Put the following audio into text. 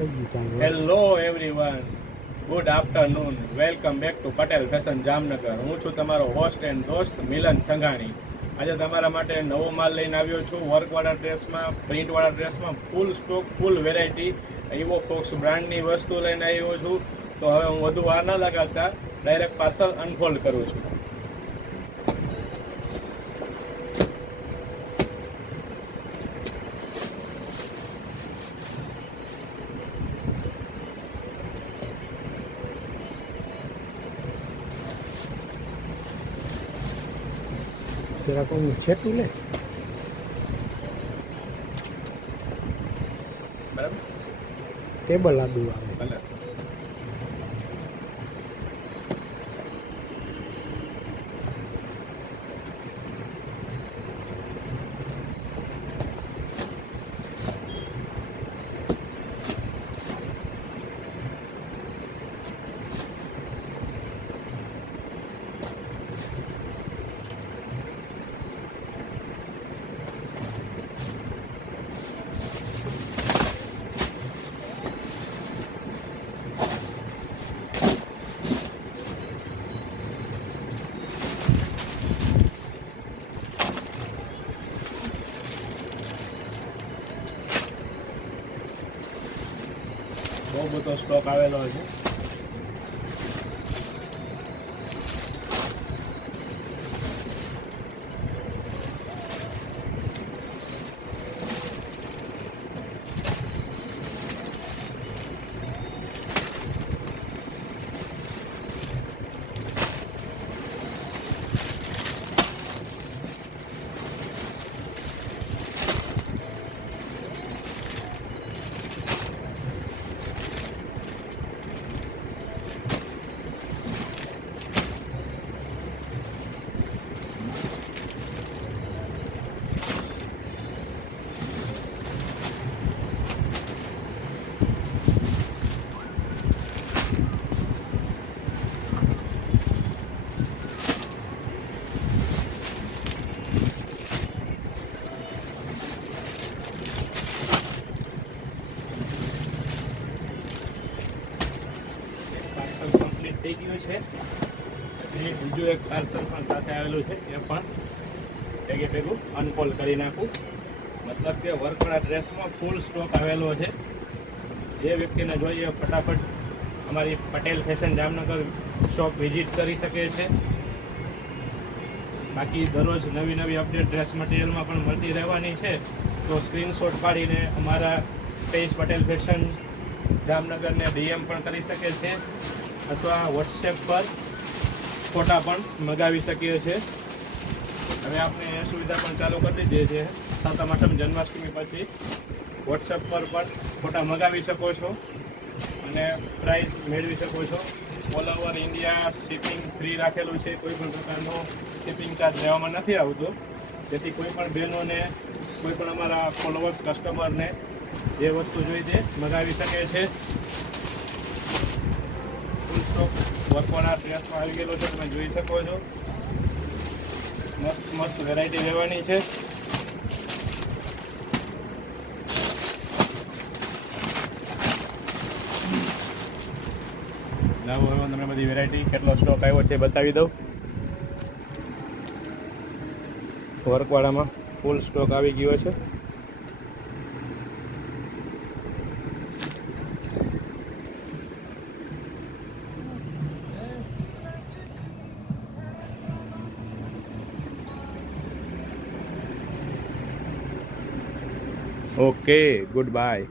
Hello everyone, good afternoon. Welcome back to Patel fashion Jamnagar. હું છું તમારો હોસ્ટ એન્ડ દોસ્ત મિલન સંઘાણી. આજે તમારા માટે નવો માલ લઈને આવ્યો છું. વર્કવાળા ડ્રેસમાં, પ્રિન્ટવાળા ડ્રેસમાં ફૂલ સ્ટોક, ફૂલ વેરાયટી ઇવો ફોક્સ બ્રાન્ડની વસ્તુ લઈને આવ્યો છું. તો હવે હું વધુ વાર ન લગાડતા ડાયરેક્ટ પાર્સલ અનફોલ્ડ કરું છું. જરા કોઈ છેટું લે બરાબર, ટેબલ આડું આવે. ભલે. બહુ બધો સ્ટોક આવેલો છે. પાર્સલ કમ્પ્લીટ થઈ ગયું છે. અને બીજું એક પાર્સલ પણ સાથે આવેલું છે, એ પણ ભેગે ભેગું અનફોલ્ડ કરી નાખું. મતલબ કે વર્કવાળા ડ્રેસમાં ફૂલ સ્ટોક આવેલો છે. જે વ્યક્તિને જોઈએ ફટાફટ અમારી Patel fashion Jamnagar shop visit કરી શકે છે. બાકી દરરોજ નવી નવી અપડેટ ડ્રેસ મટીરિયલમાં પણ મળતી રહેવાની છે. તો સ્ક્રીનશોટ પાડીને અમારા પેજ પટેલ ફેશન જામનગરને ડીએમ પણ કરી શકે છે, અથવા વોટ્સએપ પર ફોટા પણ મગાવી શકીએ છીએ. હવે આપણે એ સુવિધા પણ ચાલુ કરી દીધી છે. સાતમ આઠમ જન્માષ્ટમી પછી વોટ્સએપ પર પણ ફોટા મગાવી શકો છો અને પ્રાઇસ મેળવી શકો છો. All over India shipping free રાખેલું છે. કોઈ પણ પ્રકારનો શિપિંગ ચાર્જ લેવામાં નથી આવતો. જેથી કોઈ પણ બહેનોને, કોઈ પણ અમારા ફોલોવર્સ કસ્ટમરને જે વસ્તુ જોઈ તે મગાવી શકે છે. ફૂલ સ્ટોક વર્કવાળા ડ્રેસમાં આવી ગયેલો છે, તમે જોઈ શકો છો. મસ્ત મસ્ત વેરાયટી લેવાની છે. લાવો હવે તમને બધી વેરાયટી કેટલો સ્ટોક આવ્યો છે બતાવી દઉં. વર્કવાળામાં ફૂલ સ્ટોક આવી ગયો છે. Okay, good bye.